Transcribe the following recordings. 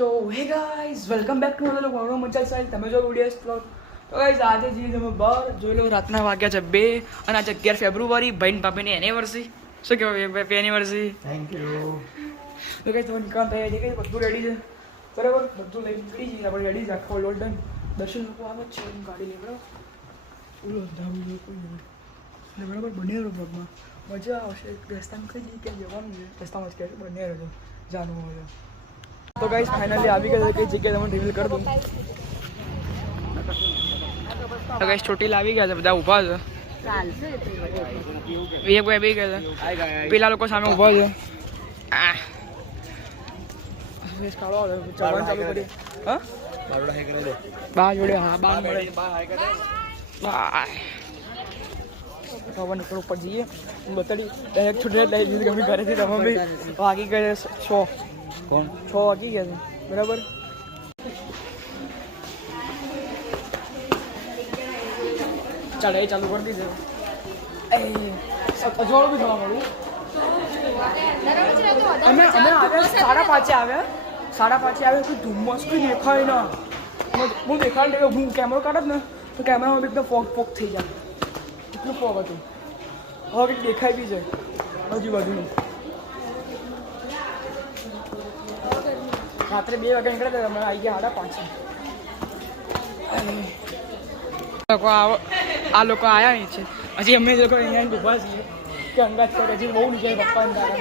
તો hey guys welcome back to another મારો મચાલ સાઈલ તમે જો વિડીયો સ્ક્રોલ તો ગાઈઝ આજે જઈએ તમે બહાર જોઈ લો રાતના વાગ્યા છે 2 અને આજે 11 ફેબ્રુઆરી ભાઈ પાપીની એનિવર્સરી શું કહેવાય હેપી એનિવર્સરી થેન્ક યુ તો ગાઈઝ તમે નિકાલ તૈયાર છે બધું રેડી છે બરાબર બધું લઈને નીકળી જઈએ આપણે રેડી છે આખો લોડ ડન દર્શન લોકો આવે છે ગાડી લઈ બરાબર ઓલો ધામ કોઈ નહીં બરાબર બને રહ્યો બ્લોગમાં મજા આવશે રસ્તામાં કઈ જગ્યાએ જવાનું છે રસ્તામાં જ કહે બને રહેજો જાણવું હોય તો ગાઈસ ફાઇનલી આવી ગયા કઈ જગ્યાએ તમને રિવીલ કરી દઉં તો ગાઈસ ચોટીલા આવી ગયા છે બધા ઊભા છે વિવેક ભાઈ આવી ગયા છે પેલા લોકો સામે ઊભા છે ચડવાનું ચાલુ કરી હા બા જોડે હા બા મળે બા ખબર નીકળ ઉપર જઈએ બતાડી ડાયરેક્ટ છૂટે લઈ લીધી ગમી ઘરેથી તમે બી વાગી ગયા 6 વાગી ગયા છે બરાબર ચાલ એ ચાલુ કરી દીધું અજવાળું બી થવા મળ્યું અમે આવ્યા 5:30 આવ્યા 5:30 આવ્યા તો ધુમ્મસ કંઈ દેખાય ના હું દેખાડ હું કેમેરો કાઢત ને તો કેમેરામાં એકદમ ફોગ થઈ જાય એટલું ફોગ હતું હવે કંઈક દેખાય બી છે આજુબાજુનું રાત્રે 2 વાગે નીકળ્યા હતા અમે આવી ગયા 5:30 આ લોકો આવ્યા નહીં છે હજી અમે લોકો અહીંયા ઊભા છીએ કે અંગાજ કરે હજી બહુ નીચે પપ્પા દાદા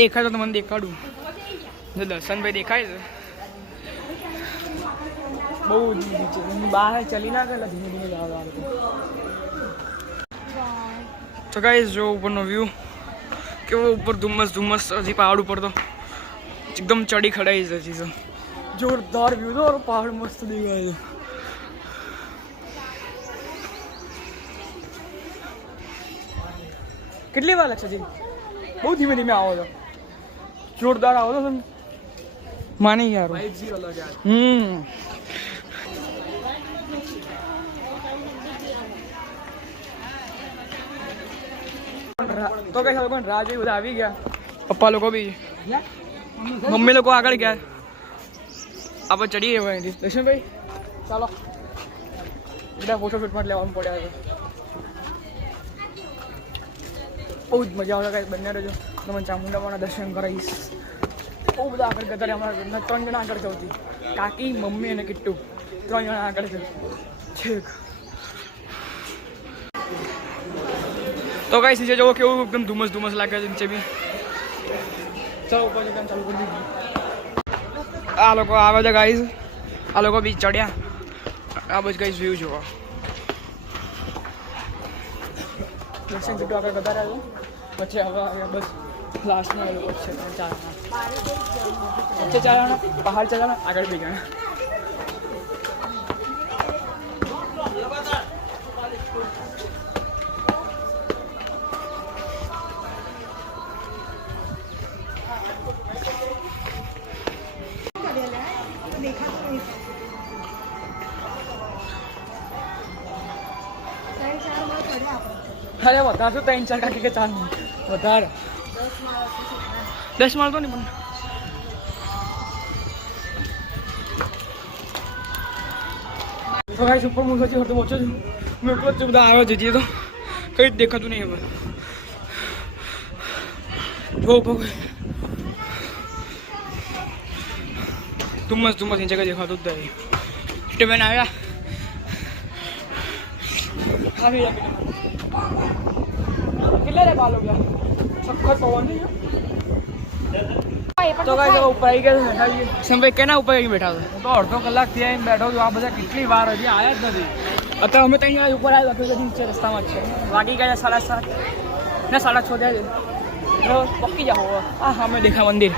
દેખાય તો મને દેખાડું જો દર્શનભાઈ દેખાય છે બહુ નીચે બહાર ચલી ના ગયેલા ધીમે ધીમે જવા તો ગાઈસ જો ઉપરનો વ્યૂ કેવો ઉપર ધુમ્મસ હજી પહાડ ઉપર તો એકદમ ચડી ખડાઈ છે હજી તો જોરદાર વ્યૂ તો પહાડ મસ્ત દેખાય છે કેટલી વાર લાગશે જી બહુ ધીમે ધીમે આવો છો જોરદાર આવો છો માની યાર તો કઈ લોકો રાહ જોઈ બધા આવી ગયા પપ્પા લોકો બી મમ્મી લોકો આગળ ગયા આપણે ચડીએ હવે અહીંથી દર્શનભાઈ ચાલો બધા ફોટોશૂટમાં લેવાનું પડ્યા છે બહુ જ મજા આવે કાંઈ બંને રહેજો તમે ચામુંડામાના દર્શન કરાવીશ બહુ બધા આગળ ગયા ત્યારે અમારા ઘરના 3 જણા આગળ જતી કાકી મમ્મી અને કિટ્ટુ 3 જણા આગળ છે છેક તો કાંઈ નીચે જવો કેવું એકદમ ધુમ્મસ લાગે છે નીચે બી ચાલો ઉપર જવાનું ચાલુ કરી દીધું આ લોકો આવે છે ગાઈઝ આ લોકો બી ચડ્યા આ બસ ગાઈઝ વ્યૂ જોવા દર્શન કેટલું આગળ વધારે આવ્યું પછી હવે બસ લાસ્ટમાં લોકો છે 4 વચ્ચે 4 જણા બહાર 4 જણા આગળ 2 જણા અરે વધારે 3-4 કાકી કે 4 વધારે 10 માળ તો નહીં મને તો ગાઈસ ઉપર હું સચી હરતો પહોંચ્યો છું હું એકલો જ બધા આવ્યો છે તો કંઈ જ દેખાતું નહીં હવે જો ધુમ્મસ નીચે કંઈ દેખાતું જ નહીં સ્ટેબેન આવ્યા કેટલા રે બાલો ગયા સખત પવન તો ગાઈસ ઉપર આવી ગયા બેઠા છીએ સંભાઈ કેના ઉપર આવી બેઠા છો તો અડધો કલાક થી આવીને બેઠો છું આ બધા કેટલી વાર હજી આવ્યા જ નથી અત્યારે અમે ત્યાં ઉપર આવ્યા લખ્યું કે નીચે રસ્તામાં જ છે વાગી ગયા 7:30 ને 6:30 થયા છે પક્કી જાઓ હા અમે દેખા મંદિર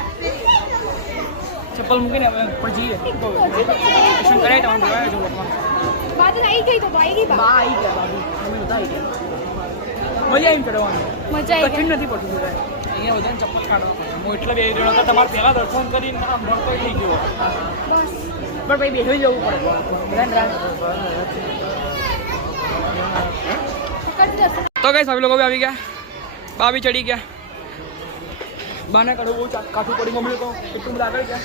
ચપ્પલ મૂકીને અમે ઉપર જઈએ દર્શન કરાય તમારે જોવાય જો બાદ આવી ગઈ તો આવી ગઈ બા આવી ગયા બાબુ અમે બધા આવી ગયા મજા આવી ચડવાનું મજા આવી કઠિન નથી પડતું અહીંયા બધાને ચપ્પલ કાઢો હું એટલા બે જણા હતા તમારે પહેલાં દર્શન કરીને આમ ડરતો થઈ ગયો બસ પણ ભાઈ બેસી જવું પડે બધાને તો કઈ સભી લોકો બી આવી ગયા બા બી ચડી ગયા બાને કાઢવું બહુ કાઠું પડી મમ્મી લોકો એટલું બધું આગળ ગયા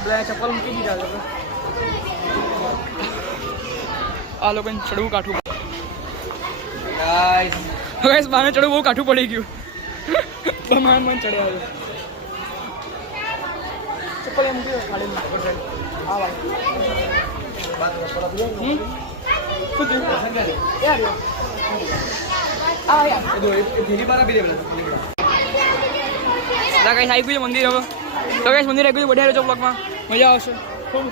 બધા ચપ્પલ મૂકી દીધા લોકો આ લોકોને ચડવું કાઠું ગાઈસ બાને ચડવું બહુ કાઠું પડી ગયું બમાન મન ચડ્યા આવ્યો ચપ્પલ એમ મૂકી ખાલી હા ભાઈ શું થયું યાર આ યાર ધીરી બારા બી દેવલા ગાઈસ આવી ગયું મંદિર હવે તો ગાઈસ મંદિર આવી ગયું બઢિયા રહેજો બ્લોગમાં મજા આવશે ખૂબ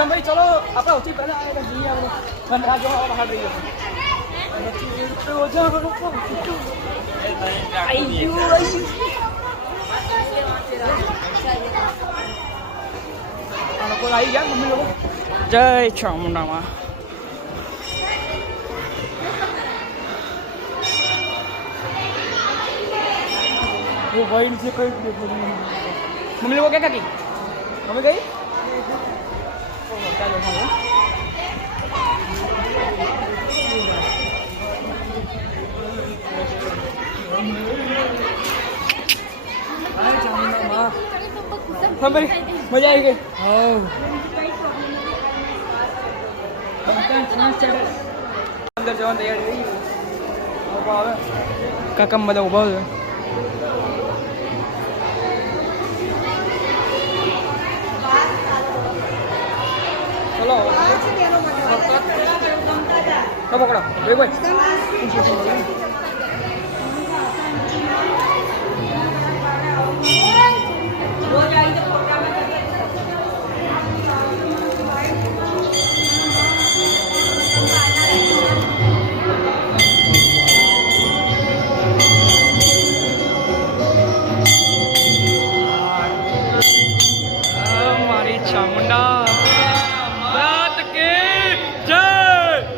ભાઈ ચલો આપણે સૌથી પહેલાં આવે જઈએ આપણે વનરાજ જોવા બહાર રહી જશે લોકો આવી ગયા મમ્મી લોકો જય ચામુંડામાં वो भाई नीचे कहीं मम्मी लोगों क्या कहती मम्मी गई हाँ भाई मजा आई गई अंदर जवान तैयार काका मजा उभा चलो पकड़ो भाई चामुंडा बात के जय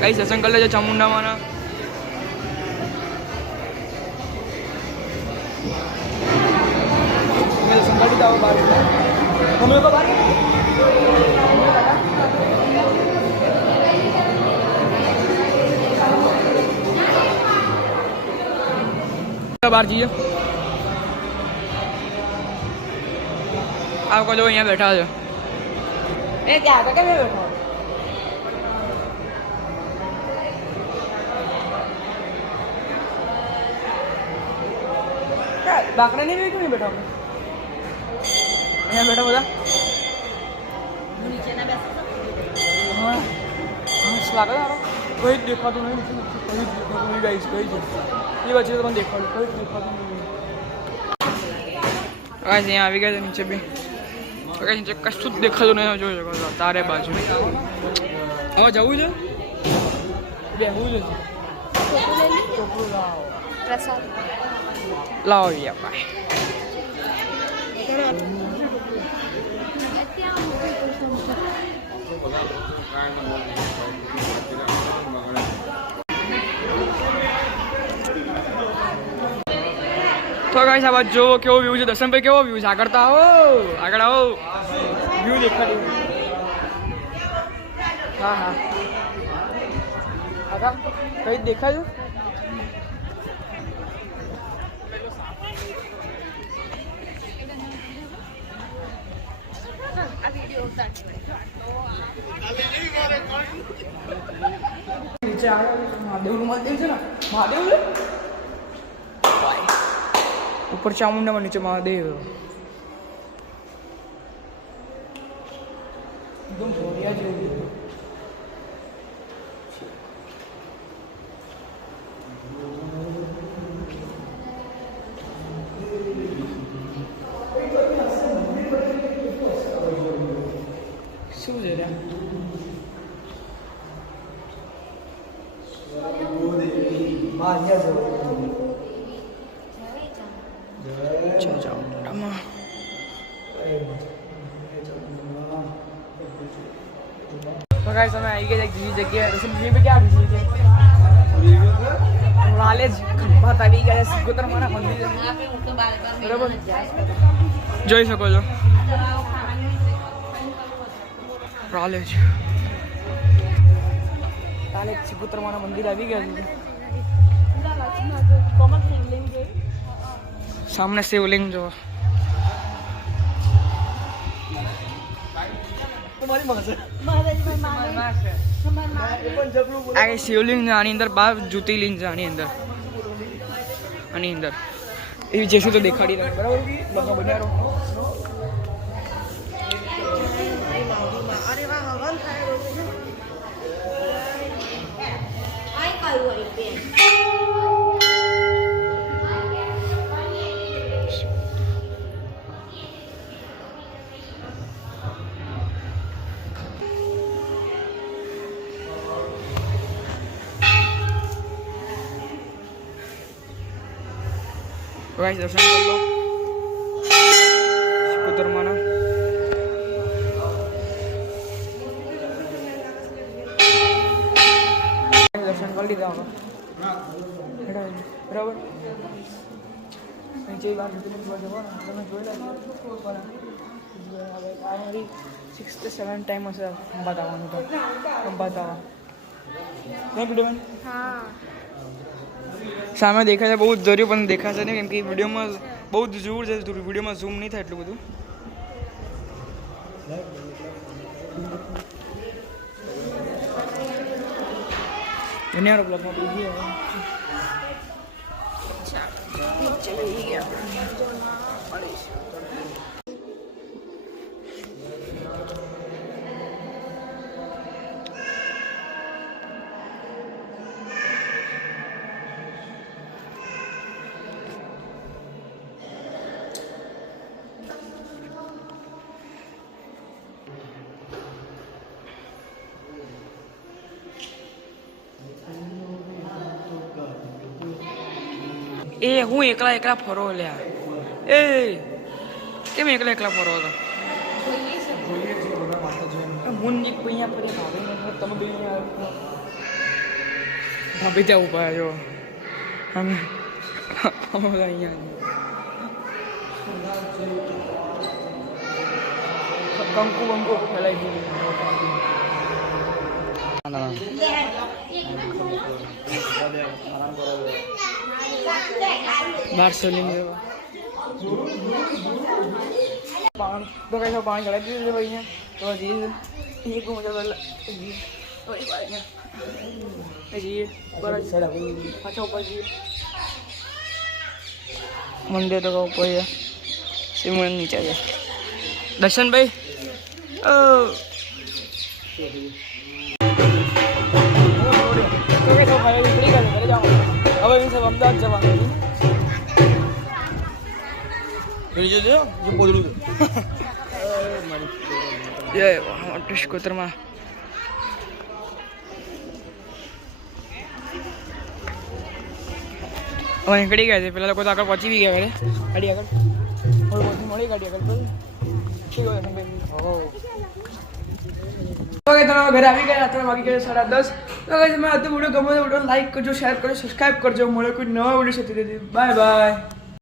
गाइस दर्शन कर लेजो चामुंडा माना हम लोग बाहर जाइए आपको जो यहाँ बैठा है क्या मैं बैठा बाकड़ा नहीं क्यों नहीं बैठा यहाँ बैठा बोला नीचे ना बैठ हाँ स्वागत है कोई देखा तो नहीं कोई देखा तो नहीं गाइस कोई ये बच्चे तो देखा कोई देखा तो नहीं गाइस यहाँ आ गया नीचे भी गाइस नीचे कશું देखा तो नहीं जो जगह तारे बाजू હવે જવું છે બેહવું છે પ્રસાદ લાવો યા ભાઈ तो गाइस આ બાદ જો કેવો વ્યૂ છે દર્શનભાઈ કેવો વ્યૂ છે આગળ તો આવો આગળ આવો વ્યૂ દેખાડી હા હા આગળ કઈ દેખાયું नीचे आ महादेव महादेव છે ને महादेव છે ऊपर चामुंडा में नीचे महादेव एकदम जोरिया जो શું છે રે तो गाइस हमें आई गए एक જગ્યાએ દર્શન બી ક્યાં આવી છે વાલેજ ખંભાત આવી ગયા સિકોતર માના મંદિર બરાબર જોઈ શકો છો રાલેજ સિકોતર માના મંદિર આવી ગયા છે સામને શિવલિંગ જો આ શિવલિંગ છે આની અંદર 12 જ્યોતિર્લિંગ છે આની અંદર એવી જશું તો દેખાડી રહે બરાબર બધા બનારો गाइस दर्शन कर लो सिकोतर माना दर्शन कर लीधा बराबर नीचे बार તમે જોઈ લો 6 to 7 ટાઈમ હશે ખંભાત આવવાનું તો ખંભાત હા સામે દેખાય છે બહુ જ જરૂર પણ દેખાશે નહીં કેમ કે વિડીયોમાં બહુ જ જોર છે વિડીયોમાં ઝૂમ નહીં થાય એટલું બધું ધન્યવાદ બ્લોગમાં ચલી ગયા એ હું એકલા ફરો લ્યા એ કેમ એકલા ફરો હતો મુંજી અહીંયા પર તમે બે ભાભી ત્યાં ઉભા જો અમે બધા અહીંયા કંકુ બંકુ ફેલાઈ ગયું બારસોલી પાણી તો કઈ પાણી ચડાવી દીધું છે ભાઈ અહીંયા તો હજી એક મજા જઈએ પાછા ઉપર જઈએ મંદિર તો ઉપર છે સિમણ નીચે છે દર્શનભાઈ હવે અમદાવાદ જવાનું કોતરમાં હવે નીકળી ગયા છે પેલા લોકો તો આગળ પહોંચી બી ગયા ઘરે ગાડી આગળ મળી ગાડી આગળ ઠીક હોય ઘરે આવી ગયા રાત્રે વાગી ગયા 10:30 તો તમે આ વિડીયો ગમે તો વિડીયો લાઈક કરજો શેર કરજો સબસ્ક્રાઈબ કરજો મળે કોઈ નવા વિડીયો સાથે બાય બાય